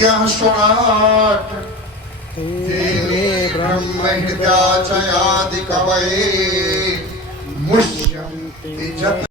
यः शृणात् तेने ब्रह्महृदा च यादि कवये मुह्यन्ति जत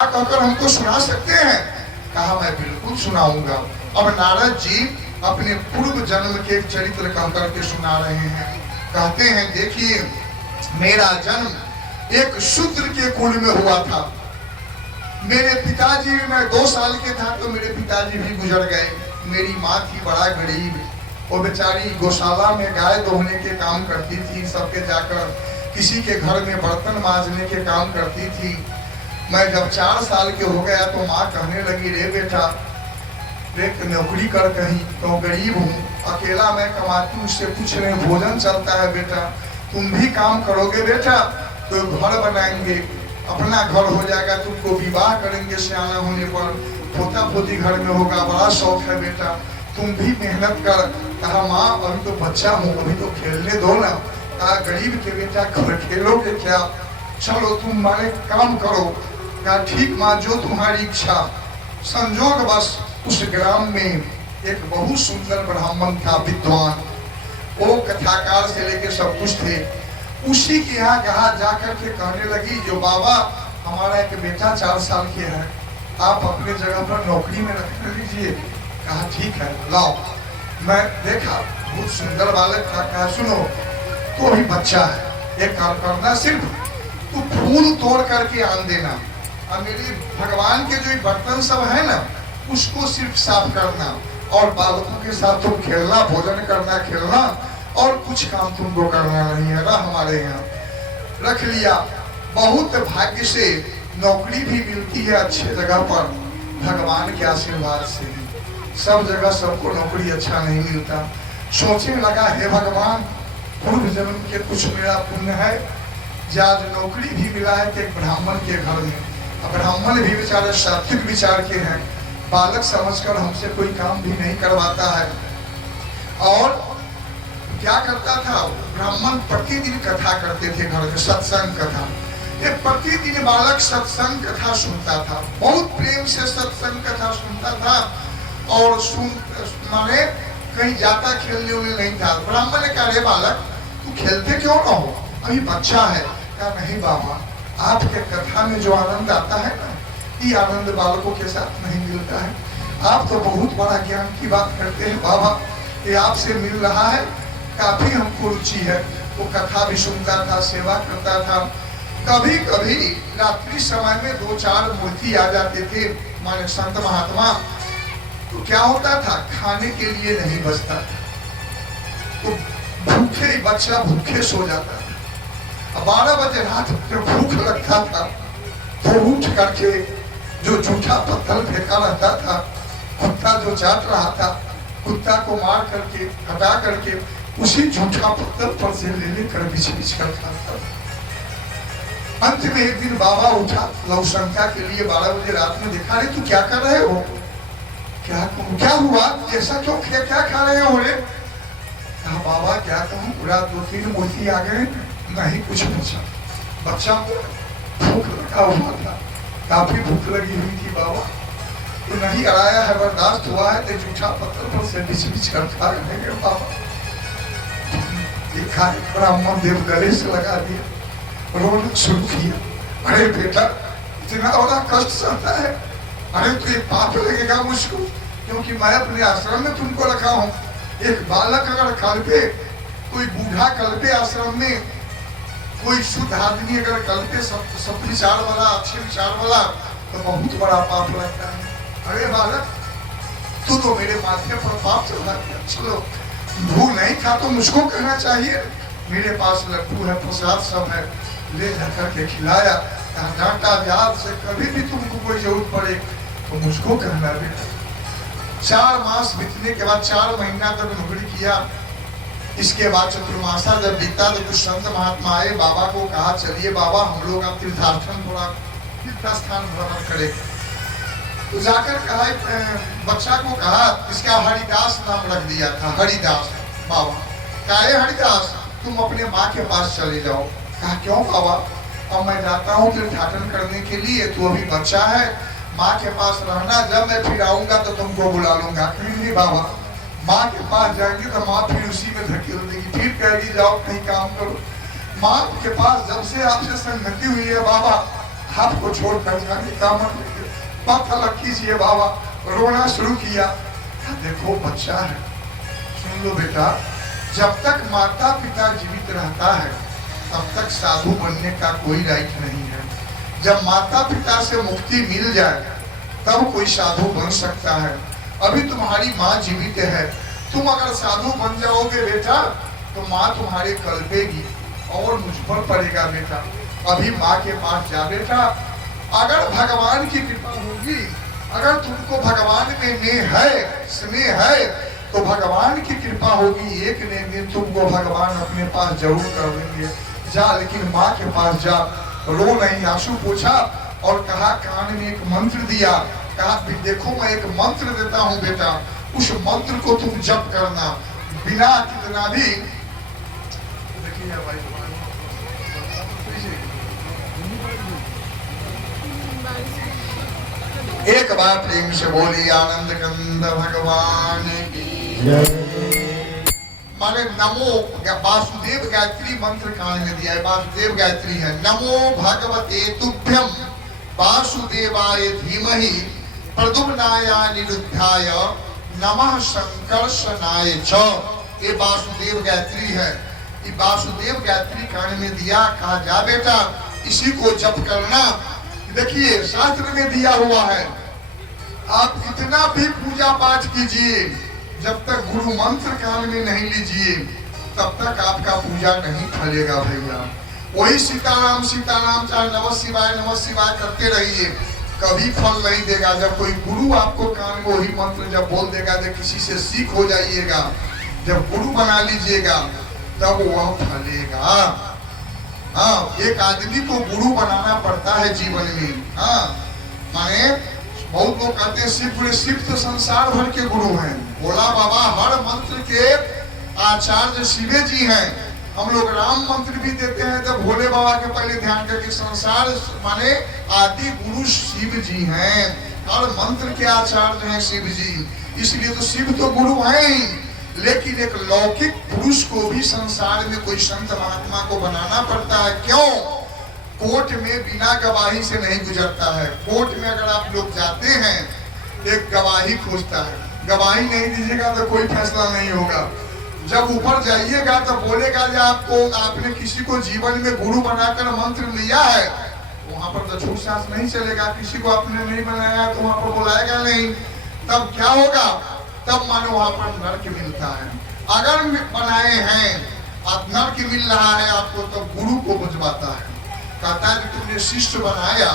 कहकर हमको सुना सकते हैं? कहा मैं बिल्कुल सुनाऊंगा। अब नारद जी अपने पूर्व जन्म के चरित्र कह करके सुना रहे हैं। कहते हैं देखिए, मेरा जन्म एक शूद्र के कुल में हुआ था। मेरे पिताजी, मैं 2 साल के था तो मेरे पिताजी भी गुजर गए। मेरी माँ थी बड़ा गरीब, वो बेचारी गौशाला में गाय दोहने के काम करती थी, सबके जाकर किसी के घर में बर्तन मांजने के काम करती थी। मैं जब 4 साल के हो गया तो माँ कहने लगी, रे बेटा देख नौकरी कर कहीं, तो गरीब हूँ, अकेला मैं कमाती हूँ, उससे कुछ नहीं, भोजन चलता है बेटा, तुम भी काम करोगे बेटा तो घर बनाएंगे, अपना घर हो जाएगा, तुमको विवाह करेंगे सियाना होने पर, पोता पोती घर में होगा, बड़ा शौक है बेटा, तुम भी मेहनत कर। कहा माँ अभी तो बच्चा हूँ, अभी तो खेलने दो ना। कहा गरीब के बेटा खेलोगे क्या, चलो तुम माने काम करो। कहा ठीक माँ, जो तुम्हारी इच्छा। संजोग बस उस ग्राम में एक बहुत सुंदर ब्राह्मण था, विद्वान, वो कथाकार से लेके सब कुछ थे। उसी के यहाँ कहा जाकर के कहने लगी, जो बाबा हमारा एक बेटा 4 साल के है, आप अपने जगह पर नौकरी में रख लीजिए। कहा ठीक है लाओ। मैं देखा बहुत सुंदर बालक था। कहा सुनो तो अभी बच्चा है, एक काम करना, सिर्फ तू फूल तोड़ करके आन देना, और मेरे भगवान के जो बर्तन सब है ना उसको सिर्फ साफ करना, और बालकों के साथ तुम खेलना, भोजन करना, खेलना, और कुछ काम तुमको करना नहीं है ना। हमारे यहाँ रख लिया। बहुत भाग्य से नौकरी भी मिलती है अच्छे जगह पर, भगवान के आशीर्वाद से ही। सब जगह सबको नौकरी अच्छा नहीं मिलता। सोचने लगा, हे भगवान पूर्व जन्म के कुछ मेरा पुण्य है, आज नौकरी भी मिला है कि एक ब्राह्मण के घर में। ब्राह्मण भी बेचारे सात्विक विचार के हैं, बालक समझकर हमसे कोई काम भी नहीं करवाता है। और क्या करता था, ब्राह्मण प्रतिदिन कथा करते थे घर में, सत्संग कथा। ये प्रतिदिन बालक सत्संग कथा सुनता था, बहुत प्रेम से सत्संग कथा सुनता था, और माने कहीं जाता खेलने उलने नहीं था। ब्राह्मण ने कहा, रे बालक तू खेलते क्यों ना हो, अभी बच्चा है। कहा नहीं बाबा, आपके कथा में जो आनंद आता है ना, ये आनंद बालकों के साथ नहीं मिलता है। आप तो बहुत बड़ा ज्ञान की बात करते हैं बाबा, ये आपसे मिल रहा है, काफी हमको रुचि है। वो कथा भी सुनता था, सेवा करता था। कभी कभी रात्रि समय में 2-4 मूर्ति आ जाते थे, माने संत महात्मा, तो क्या होता था, खाने के लिए नहीं बचता था, तो भूखे बच्चा भूखे सो जाता था। 12 बजे रात में भूख लगता था तो उठ करके जो जूठा पत्थर फेंका रहता था, कुत्ता जो चाट रहा था, कुत्ता को मार करके हटा करके उसी जूठा पत्थर पर से ले लेकर बिछ बिछ कर खाता था। अंत में एक दिन बाबा उठा लवशंका के लिए, 12 बजे रात में दिखा, रहे तू क्या कर रहे हो, क्या हुआ, ऐसा क्यों, क्या खा रहे हो रे। कहा बाबा क्या कहूँ, पूरा 2-3 मूर्ति आ गए, नहीं कुछ पूछा। बच्चा को भूख लगा हुआ था, काफी भूख लगी हुई थी बाबा, तो नहीं आया है, बर्दाश्त हुआ है, तो जूठा पत्थर पर से बिछ बिछ कर खा रहे हैं बाबा। देखा ब्राह्मण देव गले से लगा दिया, रोना शुरू किया, अरे बेटा इतना बड़ा कष्ट सहता है, अरे तो ये पाप लगेगा मुझको, क्योंकि मैं अपने आश्रम में तुमको रखा हूँ। एक बालक अगर कल्पे, कोई बूढ़ा कल्पे आश्रम में, कोई शुद्ध आदमी अगर कल्पे सब विचार वाला, अच्छे विचार वाला, तो बहुत बड़ा पाप लगता है। अरे बालक तू तो मेरे माथे पर पाप चढ़ा दिया, चलो भूख नहीं खा तो मुझको कहना चाहिए, मेरे पास लड्डू है, प्रसाद सब है, ले जाकर के खिलाया, डांटा याद से, कभी भी तुमको कोई जरूरत पड़े तो मुझको कहना बेटा। 4 मास बीतने के बाद 4 महीना तक नौकरी किया। इसके बाद चतुर्मासा जब बीता तो कुछ संत महात्मा आए, बाबा को कहा चलिए बाबा हम लोग अब तीर्थाटन थोड़ा तीर्थ स्थान भ्रमण करें। तो जाकर कहा, बच्चा को कहा, इसका हरिदास नाम रख दिया था, हरिदास। बाबा कहे हरिदास तुम अपने माँ के पास चले जाओ। कहा क्यों बाबा, अब मैं जाता हूँ तीर्थाटन करने के लिए, तू अभी बच्चा है, माँ के पास रहना, जब मैं फिर आऊंगा तो तुमको बुला लूंगा। नहीं बाबा, माँ के पास जाएंगे तो माँ फिर उसी में धकेल देगी, फिर कहेगी जाओ कहीं काम करो। माँ के पास जब से आपसे संगति हुई है बाबा, आपको छोड़कर जाने का मन नहीं है, बात अलग कीजिए बाबा। रोना शुरू किया। देखो बच्चा है, सुन लो बेटा, जब तक माता पिता जीवित रहता है तब तक साधु बनने का कोई राइट नहीं है। जब माता पिता से मुक्ति मिल जाए तब कोई साधु बन सकता है। अभी तुम्हारी माँ जीवित है, तुम अगर साधु बन जाओगे बेटा तो माँ तुम्हारे कल्पेगी और मुझ पर पड़ेगा बेटा। अभी माँ के पास जा बेटा, अगर भगवान की कृपा होगी, अगर तुमको भगवान में स्नेह है तो भगवान की कृपा होगी, एक न एक दिन तुमको भगवान अपने पास जरूर कर देंगे। जा, लेकिन माँ के पास जा, रो नहीं, आंसू पोछा और कहा, कान में एक मंत्र दिया, कहा देखो मैं एक मंत्र देता हूँ बेटा, उस मंत्र को तुम जप करना बिना कितना भी। देखिए भाई, एक बार प्रेम से बोली आनंद कंद भगवान की। माने नमो वासुदेव गायत्री मंत्र कान में दिया है, वासुदेव गायत्री है। नमो भगवते तुभ्यम वासुदेवाय धीमहि प्रद्युम्नाय निरुद्धाय नमः संकर्षणाय च। ये वासुदेव गायत्री है। ये वासुदेव गायत्री कान में दिया, कहा जा बेटा इसी को जप करना। देखिए शास्त्र में दिया हुआ है, आप कितना भी पूजा पाठ कीजिए, जब तक गुरु मंत्र कान में नहीं लीजिए तब तक आपका पूजा नहीं फलेगा भैया। वही सीताराम सीताराम चाहे नमः शिवाय करते रहिए, कभी फल नहीं देगा। जब कोई गुरु आपको कान में वही मंत्र जब बोल देगा, जब किसी से सीख हो जाइएगा, जब गुरु बना लीजिएगा तब वह फलेगा। हाँ, एक आदमी को गुरु बनाना पड़ता है जीवन में। हाँ, माने बहुत लोग कहते हैं शिव तो संसार भर के गुरु हैं। भोला बाबा हर मंत्र के आचार्य शिवे जी हैं। हम लोग राम मंत्र भी देते हैं तो भोले बाबा के पहले ध्यान करके, संसार माने आदि गुरु शिव जी हैं। हर मंत्र के आचार्य हैं शिव जी, इसलिए तो शिव तो गुरु हैं। लेकिन एक लौकिक पुरुष को भी संसार में कोई संत महात्मा को बनाना पड़ता है। क्यों? कोर्ट में बिना गवाही से नहीं गुजरता है। कोर्ट में अगर आप लोग जाते हैं, एक गवाही खोजता है, गवाही नहीं दीजिएगा तो कोई फैसला नहीं होगा। जब ऊपर जाइएगा तो बोलेगा कि आपने किसी को जीवन में गुरु बनाकर मंत्र लिया है, वहां पर तो छूट सांस नहीं चलेगा। किसी को आपने नहीं बनाया तो वहां पर बुलाएगा नहीं। तब क्या होगा? तब मानो वहां पर नर्क मिलता है। अगर बनाए हैं, नर्क मिल रहा है आपको, तो गुरु को बुझवाता है, कहता है कि तुमने शिष्य बनाया,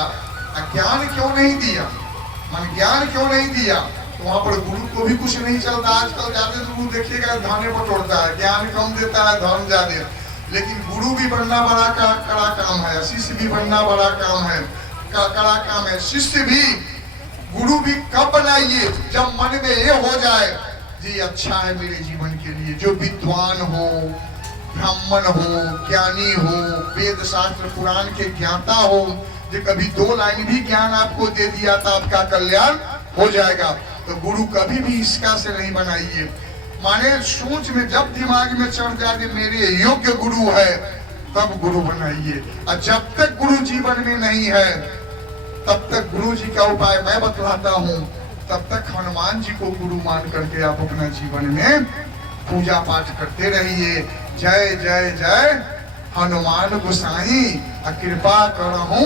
ज्ञान क्यों नहीं दिया, मन ज्ञान क्यों नहीं दिया? तो वहां पर गुरु को भी कुछ नहीं चलता। आजकल ज्यादा गुरु देखिएगा धाने बटोरता है, ज्ञान कम देता है, धन ज्यादा। लेकिन गुरु भी बनना बड़ा कड़ा काम है, शिष्य भी बनना बड़ा काम है, कड़ा काम है। शिष्य भी, गुरु भी कब बनाइए? जब मन में ये हो जाए जी अच्छा है मेरे जीवन के लिए, जो विद्वान हो, ब्राह्मण हो, ज्ञानी हो, वेद शास्त्र पुराण के ज्ञाता हो, जो कभी 2 लाइन भी ज्ञान आपको दे दिया तो आपका कल्याण हो जाएगा। तो गुरु कभी भी इसका से नहीं बनाइए। माने सोच में जब दिमाग में चढ़ जाए मेरे योग्य गुरु है, तब गुरु बनाइए। और जब तक गुरु जीवन में नहीं है तब तक गुरु जी का उपाय मैं बतलाता हूँ। तब तक हनुमान जी को गुरु मान करके आप अपना जीवन में पूजा पाठ करते रहिए। जय जय जय हनुमान गोसाई, कृपा करहूं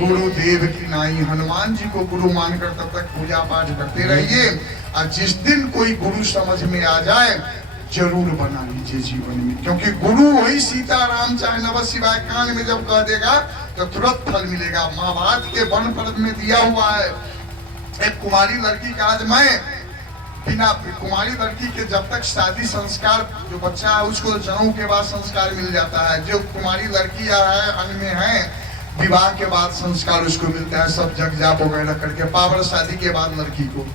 गुरुदेव की नाई। हनुमान जी को गुरु मानकर तब तक पूजा पाठ करते रहिए। और जिस दिन कोई गुरु समझ में आ जाए जरूर बना लीजिए जीवन में, क्योंकि गुरु वही सीताराम चाहे नमः शिवाय कान में जब कह देगा तो तुरंत फल मिलेगा। महाभारत के वन पर्व में दिया हुआ है, एक कुमारी लड़की का, आज मैं बिना कुमारी लड़की के जब तक शादी संस्कार, जो बच्चा है उसको जन्म के बाद संस्कार मिल जाता है। जो कुमारी लड़की है अन्न में है, विवाह के बाद संस्कार उसको मिलता है, सब जग जाप वगैरह करके, पावर शादी के बाद लड़की को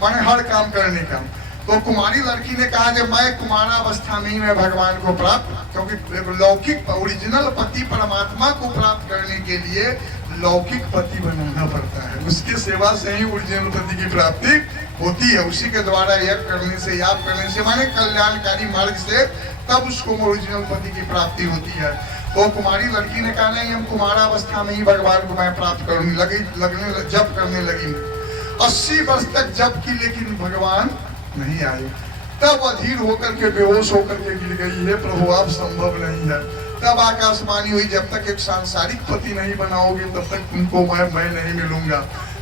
माने हर काम करने का। तो कुमारी लड़की ने कहा कि मैं कुमारावस्था में ही मैं भगवान को प्राप्त, क्योंकि लौकिक ओरिजिनल पति परमात्मा को प्राप्त करने के लिए लौकिक पति बनाना पड़ता है। उसके सेवा से ही ओरिजिनल पति की प्राप्ति होती है। उसी के द्वारा यज्ञ करने से, याग करने से, माने कल्याणकारी मार्ग से तब उसको ओरिजिनल पति की प्राप्ति होती है। तो कुमारी लड़की ने कहा नहीं, हम कुमारावस्था में ही भगवान को मैं प्राप्त करूंगी। जप करने लगी, 80 वर्ष तक जप की, लेकिन भगवान नहीं आए। तब अधीर होकर के बेहोश होकर के गिर गई है, प्रभु आप संभव नहीं है। तब आकाशवाणी हुई, जब तक एक सांसारिक पति नहीं बनाओगे तब तक तुमको मैं नहीं मिलूंगा।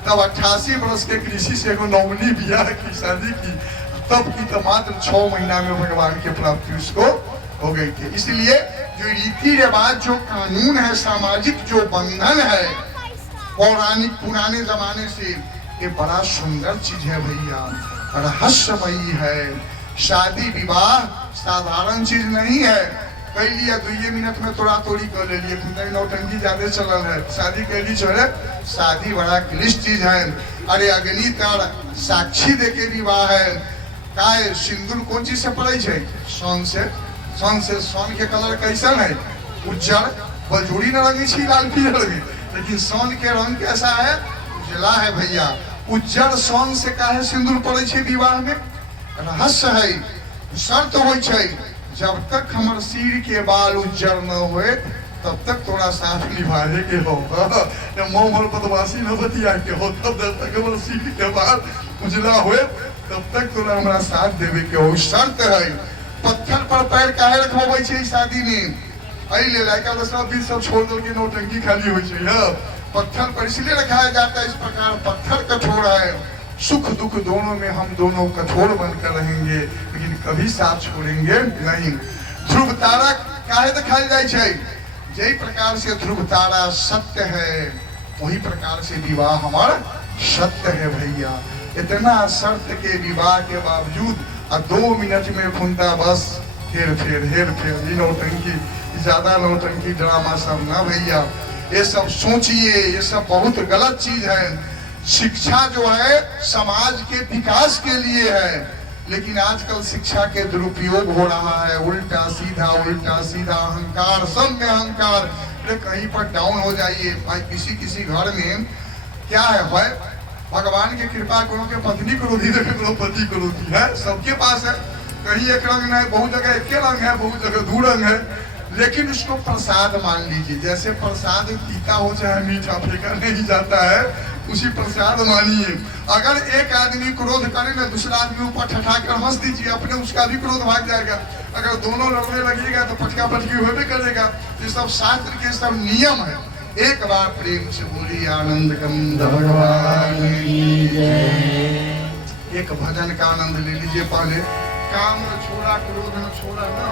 तब 88 वर्ष के कृषि से नौमनी ब्याह की शादी की, तब की तो मात्र 6 महीना में भगवान की प्राप्ति उसको हो गई थी। इसलिए जो रीति रिवाज, जो कानून है, सामाजिक जो बंधन है पौराणिक पुराने जमाने से, ये बड़ा सुंदर चीज है भैया, रहस्यमयी है। शादी विवाह साधारण चीज नहीं है। कह लिया 2 मिनट में तोड़ा तोड़ी कर ले लिए, तुमने नौटंकी ज्यादा चलल है, शादी कर ली छोड़े। शादी बड़ा क्लिष्ट चीज है। अरे अग्नि तर साक्षी देके विवाह है। का है सिंदूर कौन चीज से पड़े छे? सोन से। सोन से, सोन के कलर कैसन है? उज्जर। बलजोड़ी न रंगी छी लाल पीला रंगी, लेकिन सोन के रंग कैसा है? उजला है भैया। उज्जर सोन से काहे सिंदूर पड़े छे विवाह में? रहस्य है। शर्त होई छे, जब तक हमर सिर के बाल उज्जर न होए तब तक थोड़ा साथ निभाए के हो। मोहर बदमाशी न बतिया के हो, तब तक हमर सिर के बाल उजला होए तब तक तोरा हमरा साथ देवे के हो। शर्त है। पत्थर पर पैर काहे रखवाबै छे शादी में? आई ले लायका तो सब भी सब छोड़ दो के नौटंकी खाली हो छे। पत्थर पर इसलिए रखाया जाता है, इस प्रकार पत्थर कठोर है। सुख दुख दोनों में हम दोनों कठोर बनकर रहेंगे, लेकिन कभी साथ छोड़ेंगे नहीं। ध्रुव तारा काहे दिखाई जाए छे? जय प्रकार से ध्रुव तारा सत्य है, वही प्रकार से विवाह हमारा सत्य है भैया। इतना शर्त के विवाह के बावजूद 2 मिनट में खुनता बस हेर फेर नौटंकी, ज्यादा नौटंकी ड्रामा सब ना भैया। ये सब सोचिए, ये सब बहुत गलत चीज है। शिक्षा जो है समाज के विकास के लिए है, लेकिन आजकल शिक्षा के दुरुपयोग हो रहा है। उल्टा सीधा अहंकार, सब में अहंकार। कहीं पर डाउन हो जाइए भाई, किसी घर में क्या है भगवान की कृपा करो के पत्नी क्रोधी करो पति क्रोधी है, सबके पास है। कहीं एक रंग नहीं, बहुत जगह एक रंग है, बहुत जगह 2 रंग है। लेकिन उसको प्रसाद मान लीजिए, जैसे प्रसाद तीता हो चाहे मीठा फेंका नहीं जाता है, उसी प्रसाद मानिए। अगर एक आदमी क्रोध करे ना, दूसरा आदमी ऊपर ठठा कर हंस दीजिए, अपने उसका भी क्रोध भाग जाएगा। अगर दोनों लड़ने लगेगा तो पटका पटकी होबे करेगा। ये सब शास्त्र के सब नियम है। एक बार प्रेम से बोली आनंद कंद भगवान की जय। एक भजन का आनंद ले लीजिए। पहले काम न छोड़ा, क्रोध न छोड़ा ना,